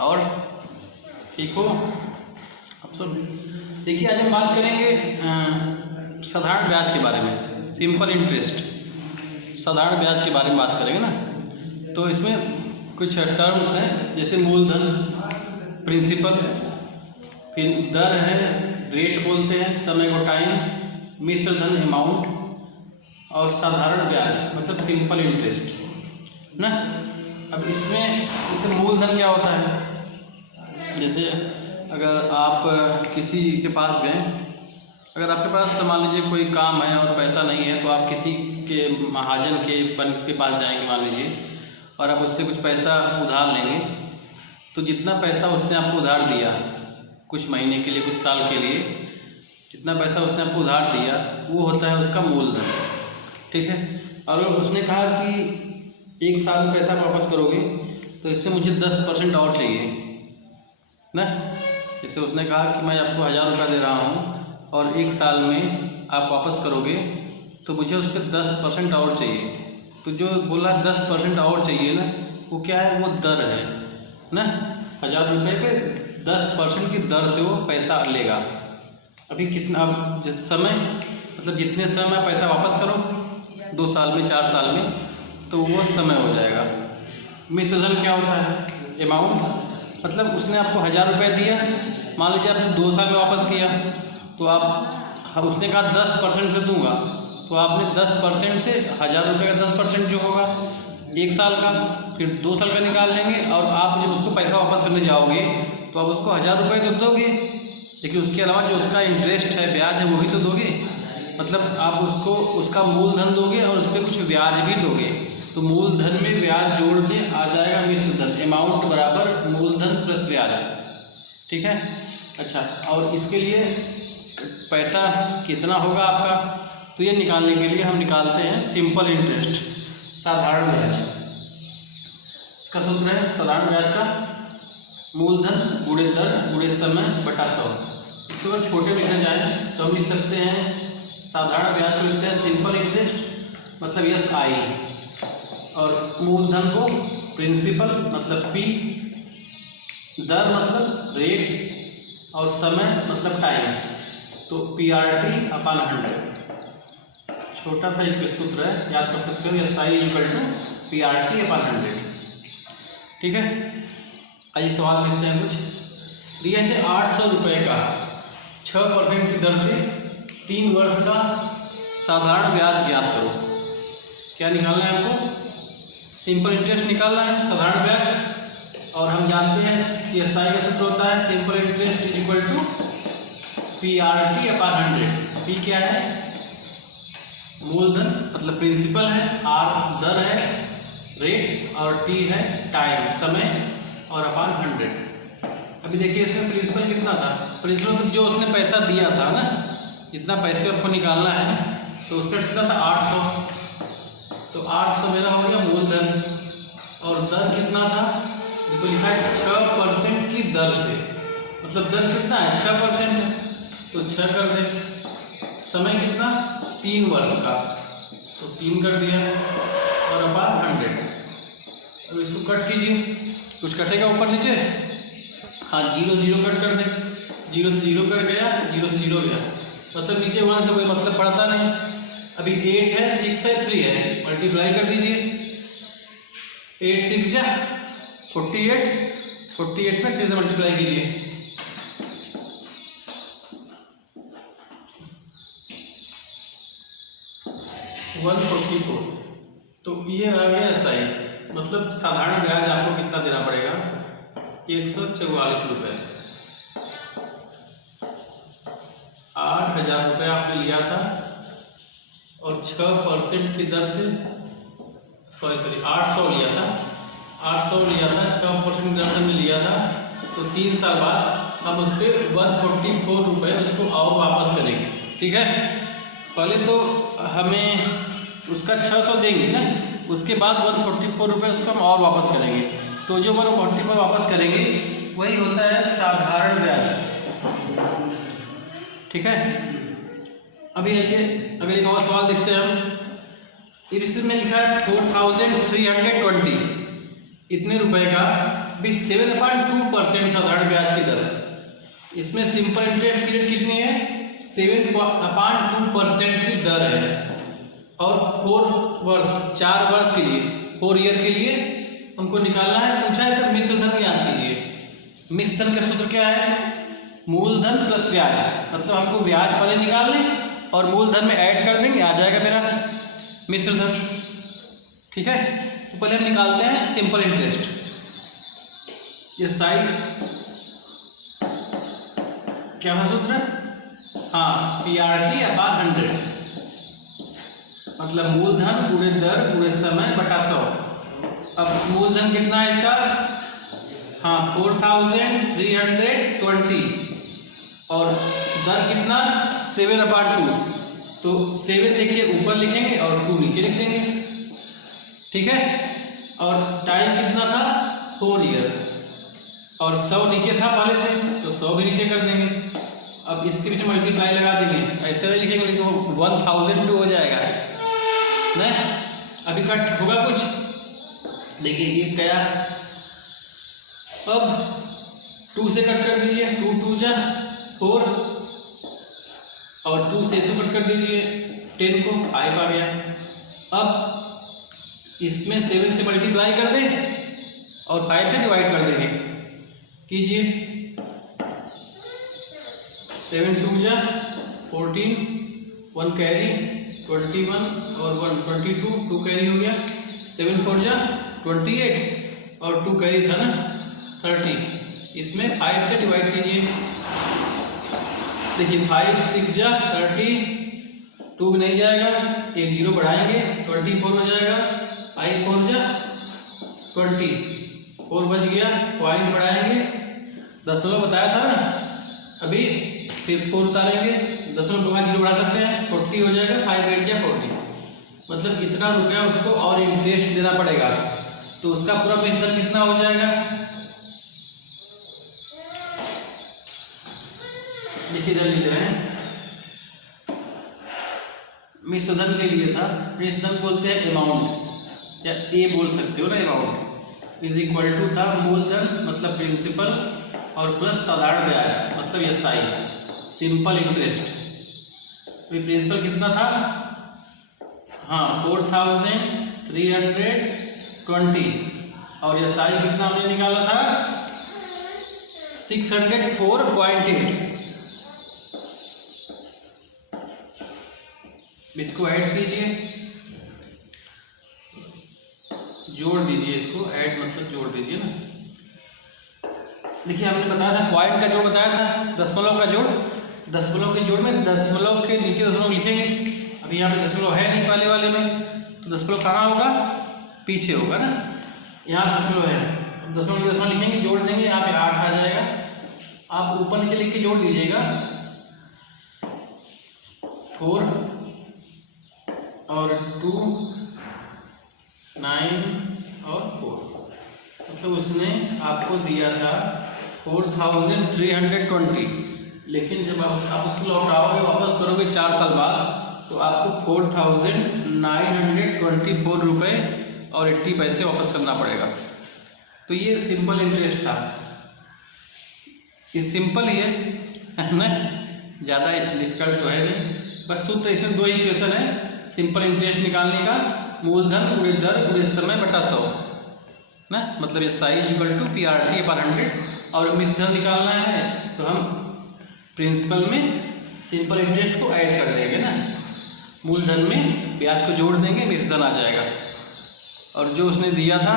और ठीक हो आप सब। देखिए आज हम बात करेंगे साधारण ब्याज के बारे में, सिंपल इंटरेस्ट, साधारण ब्याज के बारे में बात करेंगे ना। तो इसमें कुछ टर्म्स हैं जैसे मूलधन, प्रिंसिपल, फिर दर है, रेट बोलते हैं, समय को टाइम, मिश्र धन अमाउंट, और साधारण ब्याज मतलब सिंपल इंटरेस्ट ना। अब इसमें जैसे मूलधन क्या होता है, जैसे अगर आप किसी के पास गए, अगर आपके पास मान लीजिए कोई काम है और पैसा नहीं है तो आप किसी के महाजन के पास जाएंगे मान लीजिए, और आप उससे कुछ पैसा उधार लेंगे। तो जितना पैसा उसने आपको उधार दिया, कुछ महीने के लिए, कुछ साल के लिए, जितना पैसा उसने आपको उधार दिया वो होता है उसका मूलधन, ठीक है। और उसने कहा कि 1 साल में पैसा वापस करोगे तो इससे मुझे 10% और चाहिए ना। जैसे उसने कहा कि मैं आपको 1000 रुपया दे रहा हूँ और 1 साल में आप वापस करोगे तो मुझे उस पर 10% और चाहिए। तो जो बोला 10% और चाहिए ना, वो क्या है, वो दर है ना। 1000 रुपये पे 10% की दर से वो पैसा लेगा। अभी कितना, अब समय मतलब जितने समय में पैसा वापस करो, 2 साल में, 4 साल में, तो वो समय हो जाएगा। मिश्र धन क्या होता है, अमाउंट, मतलब उसने आपको 1000 रुपये दिया, मान लीजिए आपने 2 साल में वापस किया, तो आप, उसने कहा 10% से दूंगा, तो आपने 10% से 1000 रुपये का 10% जो होगा 1 साल का, फिर 2 साल का निकाल लेंगे, और आप जब उसको पैसा वापस करने जाओगे तो आप उसको 1000 रुपये तो दोगे, लेकिन उसके अलावा जो उसका इंटरेस्ट है, ब्याज है, वो भी तो दोगे। मतलब आप उसको उसका मूलधन दोगे और उस पर कुछ ब्याज भी दोगे। तो मूलधन में ब्याज जोड़ के आ जाएगा मिश्र धन, अमाउंट बराबर मूलधन प्लस ब्याज, ठीक है। अच्छा, और इसके लिए पैसा कितना होगा आपका, तो ये निकालने के लिए हम निकालते हैं सिंपल इंटरेस्ट, साधारण ब्याज। इसका सूत्र है साधारण ब्याज का मूलधन गुणे दर गुणे समय बटा 100। इसको अगर छोटे में लिखा जाए तो हम लिख सकते हैं साधारण ब्याज को लिखते हैं सिंपल इंटरेस्ट मतलब SI, और मूलधन को प्रिंसिपल मतलब P, दर मतलब रेट, और समय मतलब टाइम, तो PRT/100। छोटा सा एक सूत्र है, याद कर सकते हो, SI = PRT/100, ठीक है। आइए सवाल देखते हैं कुछ। दिया से 800 रुपये का 6% की दर से 3 वर्ष का साधारण ब्याज ज्ञात करो। क्या निकालना है आपको, सिंपल इंटरेस्ट निकालना है, साधारण ब्याज। और हम जानते हैं कि SI का सूत्र होता है सिंपल इंटरेस्ट = PRT/100। P क्या है, मूलधन मतलब प्रिंसिपल है, R दर है, रेट, और T है टाइम समय, और अपान 100। अभी देखिए इसमें प्रिंसिपल कितना था, प्रिंसिपल जो उसने पैसा दिया था ना, जितना पैसे आपको निकालना है, तो उसका कितना था 800। तो 800 मेरा हो गया मूलधन, और दर कितना था, देखो लिखा है 6% की दर से, मतलब दर कितना है 6% है, तो 6 कर दे। समय कितना 3 वर्ष का, तो 3 कर दिया, और अपान 100। अब इसको कट कीजिए, कुछ कटेगा ऊपर नीचे, हाँ 0 0 कट कर दे, 0 से 0 कट गया, 0 से 0 गया, मतलब नीचे 1 से कोई मतलब पड़ता नहीं। अभी 8 है, 6 है, 3 है, मल्टीप्लाई कर दीजिए, 8 6 जा 48, 48 में 3 से मल्टीप्लाई कीजिए, 144। तो ये आ गया SI, मतलब साधारण ब्याज आपको कितना देना पड़ेगा, 144 रुपये। 8000 रुपये आपने लिया था, और 6% की दर से, सॉरी 800 लिया था, 800 लिया था, 6% की दर से हमने लिया था, तो 3 साल बाद हम उस पर 144 रुपये उसको और वापस करेंगे, ठीक है। पहले तो हमें उसका 600 देंगे ना, उसके बाद 144 रुपये उसको हम और वापस करेंगे, तो जो 144 वापस करेंगे वही होता है साधारण ब्याज, ठीक है। अभी आइए अगले एक और सवाल देखते हैं हम। इसमें लिखा है 4320, इतने रुपए का अभी 7.2% साधारण ब्याज की दर, इसमें सिंपल इंटरेस्ट की रेट कितनी है 7.2% की दर है। और 4 वर्ष के लिए 4 ईयर के लिए हमको निकालना है। पूछा है सर मिश्र धन याद कीजिए। मिश्र धन का सूत्र क्या है, मूलधन प्लस ब्याज, मतलब हमको ब्याज पहले निकालने और मूलधन में ऐड कर देंगे, आ जाएगा मेरा मिश्र धन। ठीक है, तो पहले हम निकालते हैं सिंपल इंटरेस्ट। ये साइड क्या है सूत्र, हाँ PRT अपॉन 100, मतलब मूलधन गुणे दर गुणे समय बटा 100। अब मूलधन कितना है इसका, हाँ 4320, और दर कितना 7/2, तो 7 देखिए ऊपर लिखेंगे और 2 नीचे लिख देंगे। ठीक है, और टाइम कितना था 4 ईयर, और 100 नीचे था पहले से, तो 100 भी नीचे कर देंगे। अब इसके बीच मल्टीप्लाई लगा देंगे, ऐसे नहीं लिखेंगे तो 1002 हो जाएगा ना। अभी कट होगा कुछ, देखिए ये गया। अब 2 से कट कर दीजिए, 2 2 जा 4, और 2 से तो कट कर दीजिए 10 को, 5 आ गया। अब इसमें 7 से मल्टीप्लाई कर दें और 5 से डिवाइड कर देंगे, कीजिए। 7 2 जा 14, 1 कैरी 21 और 1 22, 2 कैरी हो गया। 7 4 जा 28 और 2 कैरी था ना 30, इसमें 5 से डिवाइड कीजिए। देखिए 5 6 जा 30, 2 भी नहीं जाएगा, एक 0 बढ़ाएंगे 24 हो जाएगा। 5 4 जा 20, 4 बच गया, पॉइंट बढ़ाएंगे, दशमलव बताया था ना अभी, फिर 4 उतारेंगे, दशमलव के बाद 0 बढ़ा सकते हैं, 40 हो जाएगा। 5 8 जा 40, मतलब इतना रुपया उसको और इंटरेस्ट देना पड़ेगा, तो उसका पूरा मिश्र धन कितना हो जाएगा। देखिए इधर लिख रहे हैं, मिश्र धन के लिए था, मिश्र धन बोलते हैं अमाउंट, या ए बोल सकते हो ना, अमाउंट इज इक्वल टू था मूलधन मतलब प्रिंसिपल और प्लस साधारण ब्याज मतलब SI सिंपल इंटरेस्ट। प्रिंसिपल कितना था, हाँ 4320, और SI कितना हमने निकाला था 604.8। इसको ऐड कीजिए, जोड़ दीजिए, इसको ऐड मतलब जोड़ दीजिए ना। देखिए हमने बताया था पॉइंट का जोड़ बताया था, दशमलव का जोड़, दशमलव के जोड़ में दशमलव के नीचे दशमलव लिखेंगे। अभी यहाँ पे दशमलव है नहीं पहले वाले में, तो दशमलव कहाँ होगा, पीछे होगा ना, यहाँ दशमलव है, दशमलव के दशमलव लिखेंगे, जोड़ देंगे, यहाँ पे 8 आ जाएगा। आप ऊपर नीचे लिख के जोड़ दीजिएगा, 4 और 2 9 और 4, मतलब उसने आपको दिया था 4320, लेकिन जब आप उसको लौटाओगे वापस करोगे 4 साल बाद, तो आपको 4924 रुपये और 80 पैसे वापस करना पड़ेगा। तो ये सिंपल इंटरेस्ट था, ये सिंपल ही है ना, ज़्यादा डिफिकल्ट तो है नहीं, बस सूत्र इसमें 2 इक्वेशन है सिंपल इंटरेस्ट निकालने का, मूलधन गुणे दर गुणे समय बटा 100 ना, मतलब SI equal to PRT upon 100। और मिश्र धन निकालना है तो हम प्रिंसिपल में सिंपल इंटरेस्ट को ऐड कर देंगे ना, मूलधन में ब्याज को जोड़ देंगे, मिश्र धन आ जाएगा। और जो उसने दिया था,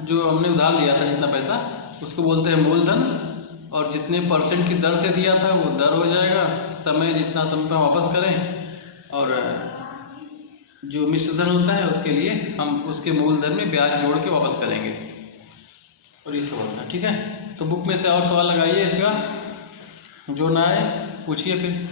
जो हमने उधार लिया था जितना पैसा, उसको बोलते हैं मूलधन, और जितने % की दर से दिया था वो दर हो जाएगा, समय जितना समय पर वापस करें, और जो मिश्र धन होता है उसके लिए हम उसके मूलधन में ब्याज जोड़ के वापस करेंगे, और ये सब होता है। ठीक है, तो बुक में से और सवाल लगाइए, इसका जो ना आए पूछिए फिर।